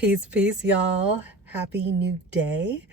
Peace, peace, y'all. Happy new day.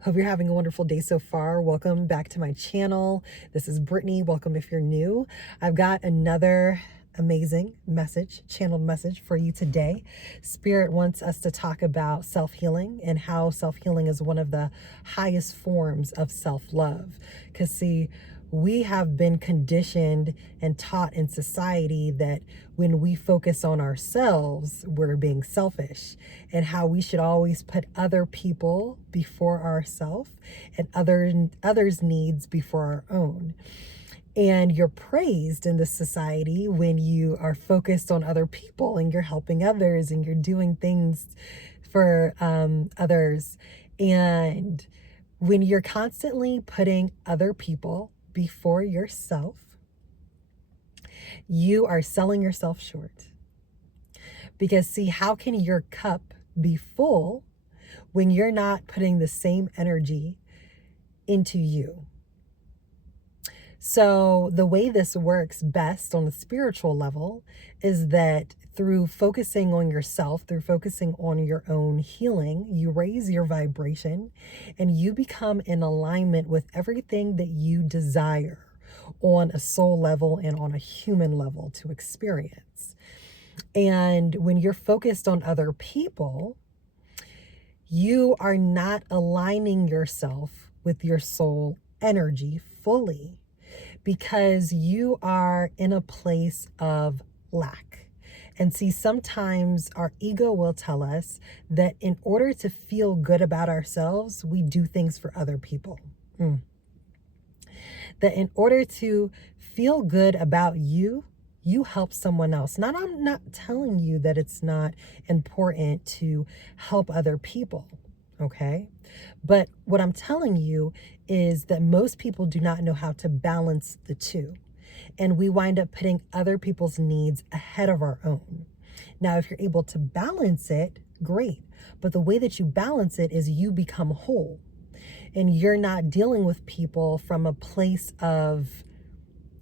Hope you're having a wonderful day so far. Welcome back to my channel. This is Brittany. Welcome if you're new. I've got another amazing message, channeled message for you today. Spirit wants us to talk about self-healing and how self-healing is one of the highest forms of self-love. Because see, we have been conditioned and taught in society that when we focus on ourselves, we're being selfish, and how we should always put other people before ourselves and others' needs before our own. And you're praised in this society when you are focused on other people and you're helping others and you're doing things for others. And when you're constantly putting other people before yourself, you are selling yourself short. Because see, how can your cup be full when you're not putting the same energy into you? So the way this works best on the spiritual level is that through focusing on yourself, through focusing on your own healing, you raise your vibration and you become in alignment with everything that you desire on a soul level and on a human level to experience. And when you're focused on other people, you are not aligning yourself with your soul energy fully, because you are in a place of lack. And see, sometimes our ego will tell us that in order to feel good about ourselves, we do things for other people. That in order to feel good about you, you help someone else. Now, I'm not telling you that it's not important to help other people, okay? But what I'm telling you is that most people do not know how to balance the two. And we wind up putting other people's needs ahead of our own. Now, if you're able to balance it, great. But the way that you balance it is you become whole. And you're not dealing with people from a place of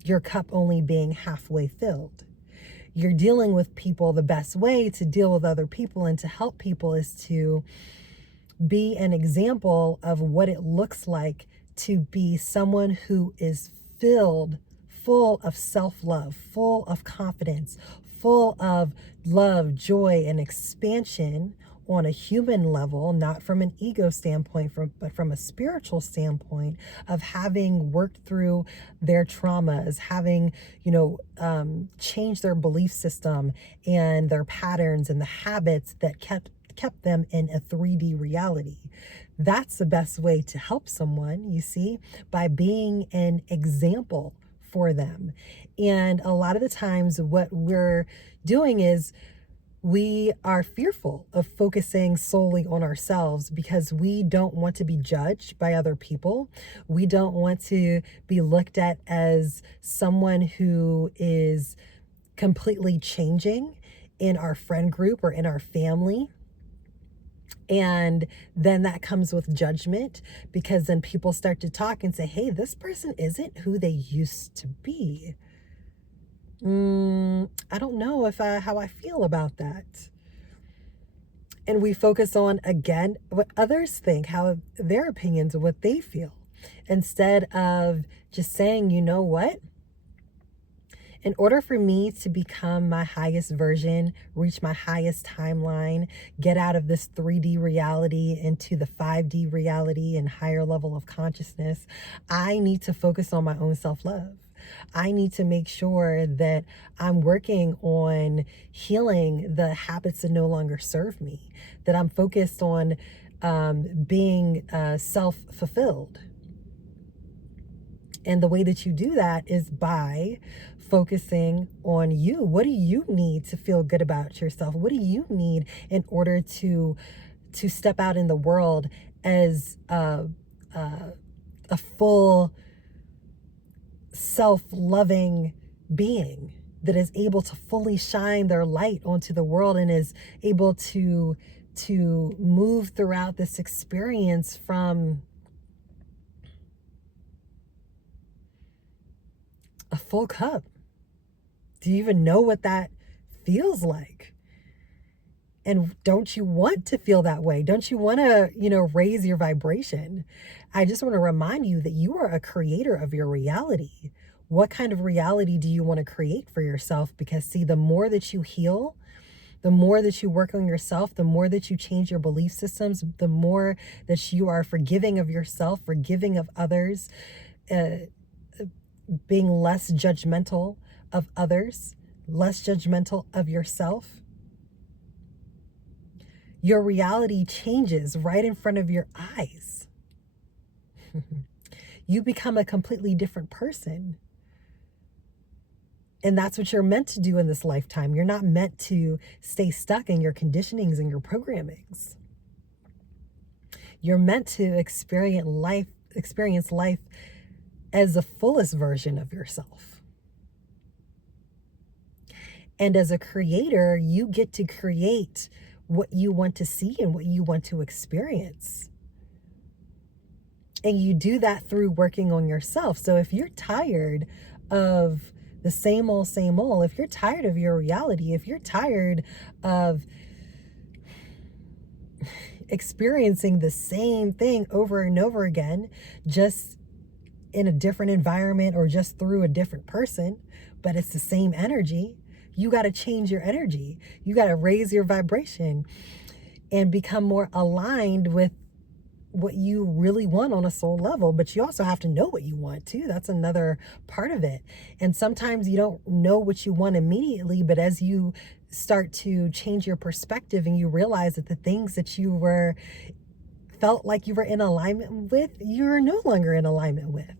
your cup only being halfway filled. You're dealing with people. The best way to deal with other people and to help people is to be an example of what it looks like to be someone who is full of self-love, full of confidence, full of love, joy, and expansion on a human level, not from an ego standpoint, but from a spiritual standpoint of having worked through their traumas, having, changed their belief system and their patterns and the habits that kept them in a 3D reality. That's the best way to help someone, you see, by being an example for them. And a lot of the times what we're doing is we are fearful of focusing solely on ourselves because we don't want to be judged by other people. We don't want to be looked at as someone who is completely changing in our friend group or in our family. And then that comes with judgment, because then people start to talk and say, hey, this person isn't who they used to be. I don't know how I feel about that. And we focus on, again, what others think, how their opinions, what they feel, instead of just saying, you know what? In order for me to become my highest version, reach my highest timeline, get out of this 3D reality into the 5D reality and higher level of consciousness, I need to focus on my own self-love. I need to make sure that I'm working on healing the habits that no longer serve me, that I'm focused on being self-fulfilled. And the way that you do that is by focusing on you. What do you need to feel good about yourself? What do you need in order to step out in the world as a full self-loving being that is able to fully shine their light onto the world and is able to move throughout this experience from a full cup? Do you even know what that feels like? And don't you want to feel that way? Don't you want to, raise your vibration? I just want to remind you that you are a creator of your reality. What kind of reality do you want to create for yourself? Because see, the more that you heal, the more that you work on yourself, the more that you change your belief systems, the more that you are forgiving of yourself, forgiving of others, uh, being less judgmental of others, less judgmental of yourself. Your reality changes right in front of your eyes. You become a completely different person. And that's what you're meant to do in this lifetime. You're not meant to stay stuck in your conditionings and your programmings. You're meant to experience life as the fullest version of yourself. And as a creator, you get to create what you want to see and what you want to experience. And you do that through working on yourself. So if you're tired of the same old, if you're tired of your reality, if you're tired of experiencing the same thing over and over again, just in a different environment or just through a different person, but it's the same energy, you got to change your energy. You got to raise your vibration and become more aligned with what you really want on a soul level. But you also have to know what you want too. That's another part of it. And sometimes you don't know what you want immediately, but as you start to change your perspective and you realize that the things that you felt like you were in alignment with, you're no longer in alignment with.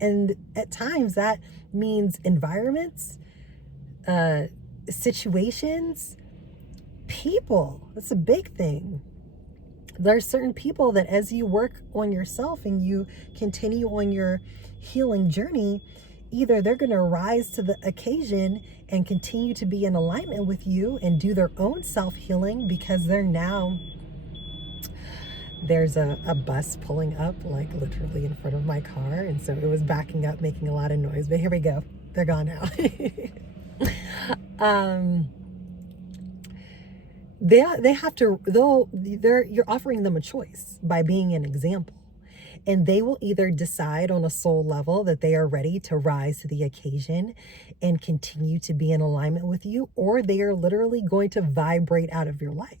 And at times that means environments, situations, people. That's a big thing. There's certain people that as you work on yourself and you continue on your healing journey, either they're going to rise to the occasion and continue to be in alignment with you and do their own self-healing because there's a bus pulling up like literally in front of my car, and so it was backing up, making a lot of noise, but here we go, they're gone now. You're offering them a choice by being an example, and they will either decide on a soul level that they are ready to rise to the occasion and continue to be in alignment with you, or they are literally going to vibrate out of your life.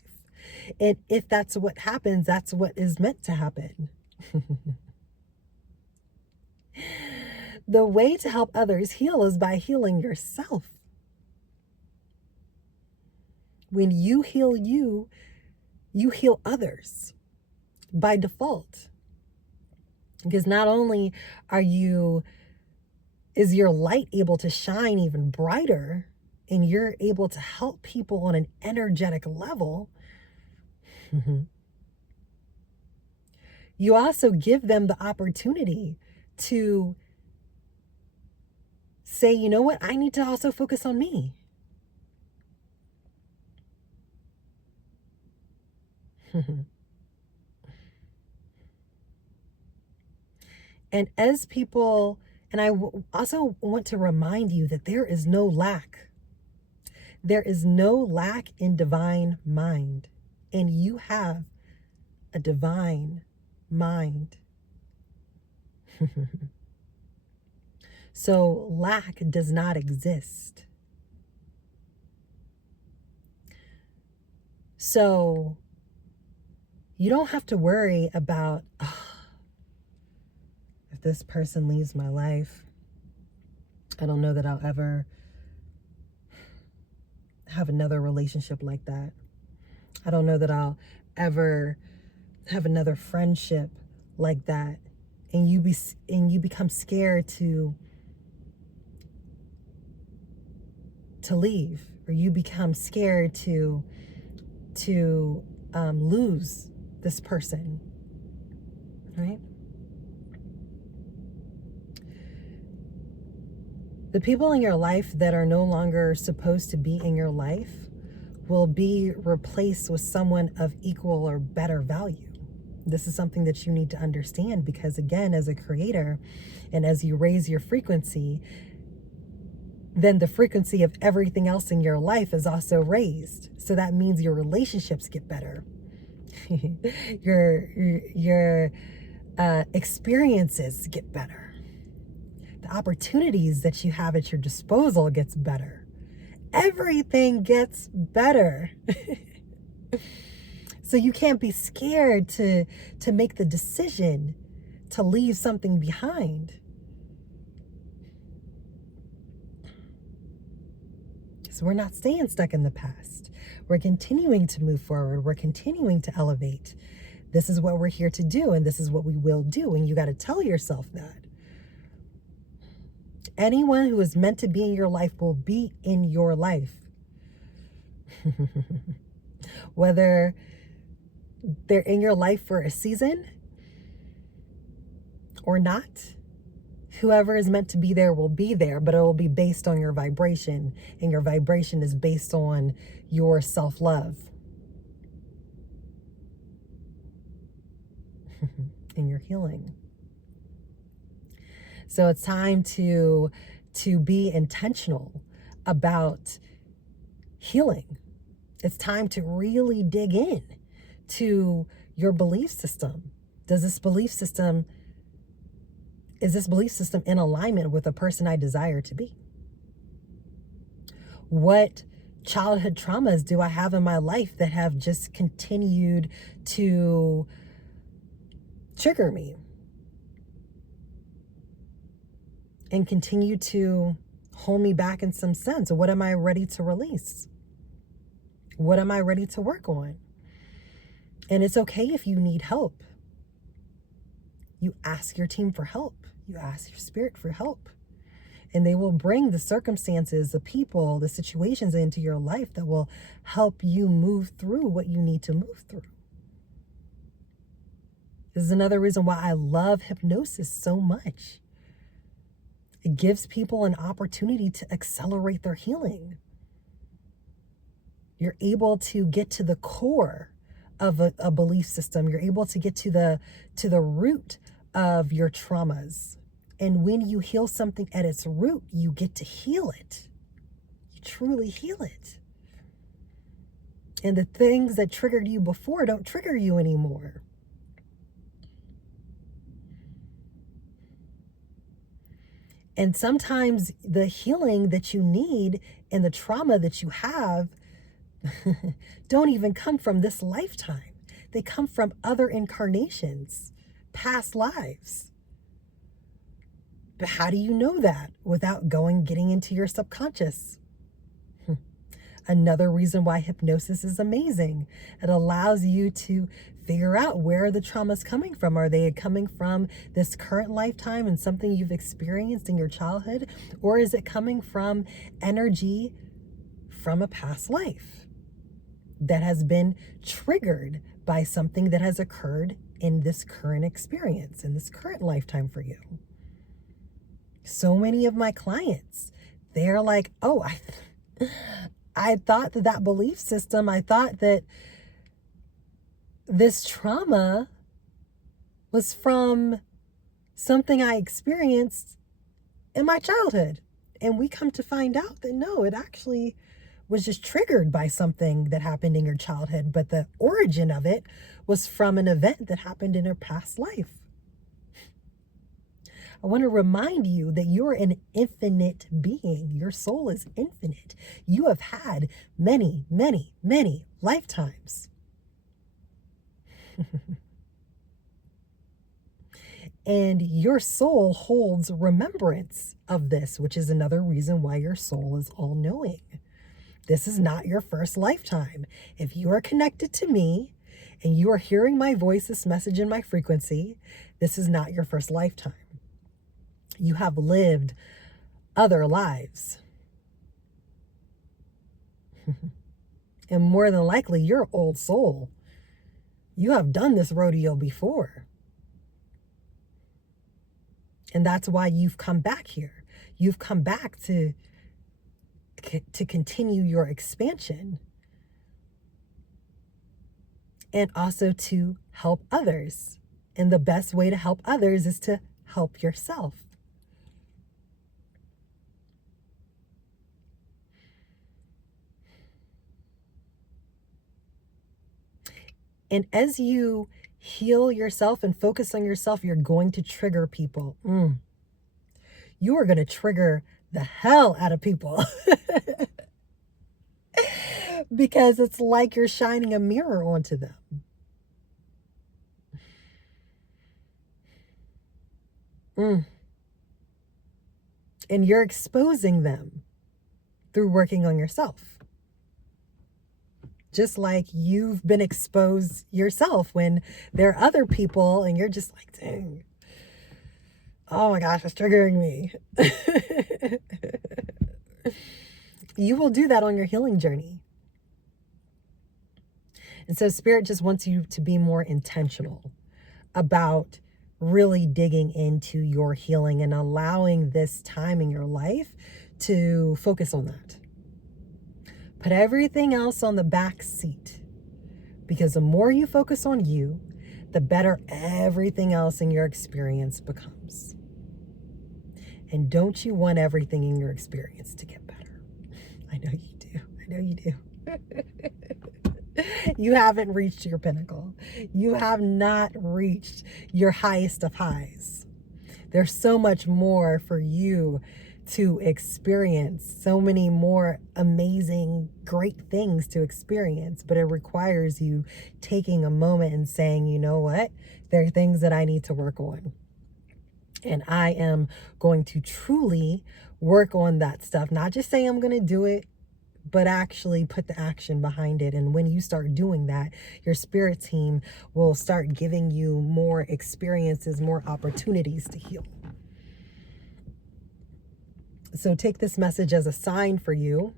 And if that's what happens, that's what is meant to happen. The way to help others heal is by healing yourself. When you heal you, you heal others by default. Because not only is your light able to shine even brighter and you're able to help people on an energetic level, you also give them the opportunity to say, you know what, I need to also focus on me. And as people, and I also want to remind you that there is no lack. There is no lack in divine mind. And you have a divine mind. So lack does not exist. So you don't have to worry about, if this person leaves my life, I don't know that I'll ever have another relationship like that. I don't know that I'll ever have another friendship like that. And you become scared to leave, or you become scared to lose this person, right? The people in your life that are no longer supposed to be in your life will be replaced with someone of equal or better value. This is something that you need to understand, because again, as a creator and as you raise your frequency, then the frequency of everything else in your life is also raised. So that means your relationships get better. your experiences get better. The opportunities that you have at your disposal gets better. Everything gets better. So you can't be scared to make the decision to leave something behind. So we're not staying stuck in the past. We're continuing to move forward. We're continuing to elevate. This is what we're here to do, and this is what we will do. And you got to tell yourself that. Anyone who is meant to be in your life will be in your life. Whether they're in your life for a season or not, whoever is meant to be there will be there, but it will be based on your vibration, and your vibration is based on your self-love and your healing. So it's time to be intentional about healing. It's time to really dig in to your belief system. Is this belief system in alignment with the person I desire to be? What childhood traumas do I have in my life that have just continued to trigger me and continue to hold me back in some sense? What am I ready to release? What am I ready to work on? And it's okay if you need help. You ask your team for help. You ask your spirit for help. And they will bring the circumstances, the people, the situations into your life that will help you move through what you need to move through. This is another reason why I love hypnosis so much. It gives people an opportunity to accelerate their healing. You're able to get to the core of a belief system. You're able to get to the root of your traumas. And when you heal something at its root, you get to heal it. You truly heal it. And the things that triggered you before don't trigger you anymore. And sometimes the healing that you need and the trauma that you have don't even come from this lifetime. They come from other incarnations, past lives. But how do you know that without getting into your subconscious? Another reason why hypnosis is amazing. It allows you to figure out where the trauma is coming from. Are they coming from this current lifetime and something you've experienced in your childhood? Or is it coming from energy from a past life that has been triggered by something that has occurred in this current experience, in this current lifetime for you? So many of my clients, they're like, oh, I thought that belief system, I thought that this trauma was from something I experienced in my childhood. And we come to find out that no, it actually was just triggered by something that happened in your childhood, but the origin of it was from an event that happened in your past life. I want to remind you that you're an infinite being. Your soul is infinite. You have had many, many, many lifetimes. And your soul holds remembrance of this, which is another reason why your soul is all-knowing. This is not your first lifetime. If you are connected to me and you are hearing my voice, this message in my frequency, this is not your first lifetime. You have lived other lives. And more than likely, you're an old soul. You have done this rodeo before. And that's why you've come back here. You've come back to continue your expansion. And also to help others. And the best way to help others is to help yourself. And as you heal yourself and focus on yourself, you're going to trigger people. You are going to trigger the hell out of people because it's like you're shining a mirror onto them. And you're exposing them through working on yourself. Just like you've been exposed yourself when there are other people and you're just like, dang, oh my gosh, it's triggering me. You will do that on your healing journey. And so Spirit just wants you to be more intentional about really digging into your healing and allowing this time in your life to focus on that. Put everything else on the back seat, because the more you focus on you, the better everything else in your experience becomes. And don't you want everything in your experience to get better? I know you do. I know you do. You haven't reached your pinnacle. You have not reached your highest of highs. There's so much more for you to experience, so many more amazing, great things to experience, but it requires you taking a moment and saying, you know what? There are things that I need to work on. And I am going to truly work on that stuff. Not just say I'm going to do it, but actually put the action behind it. And when you start doing that, your spirit team will start giving you more experiences, more opportunities to heal. So take this message as a sign for you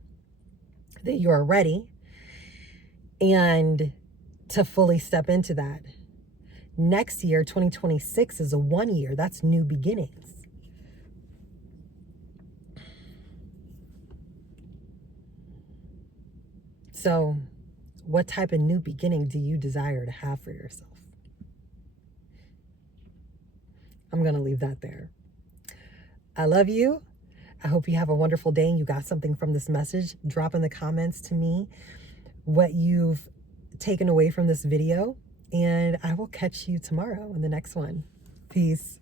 that you are ready and to fully step into that. Next year, 2026, is a 1 year. That's new beginnings. So what type of new beginning do you desire to have for yourself? I'm going to leave that there. I love you. I hope you have a wonderful day and you got something from this message. Drop in the comments to me what you've taken away from this video, and I will catch you tomorrow in the next one. Peace.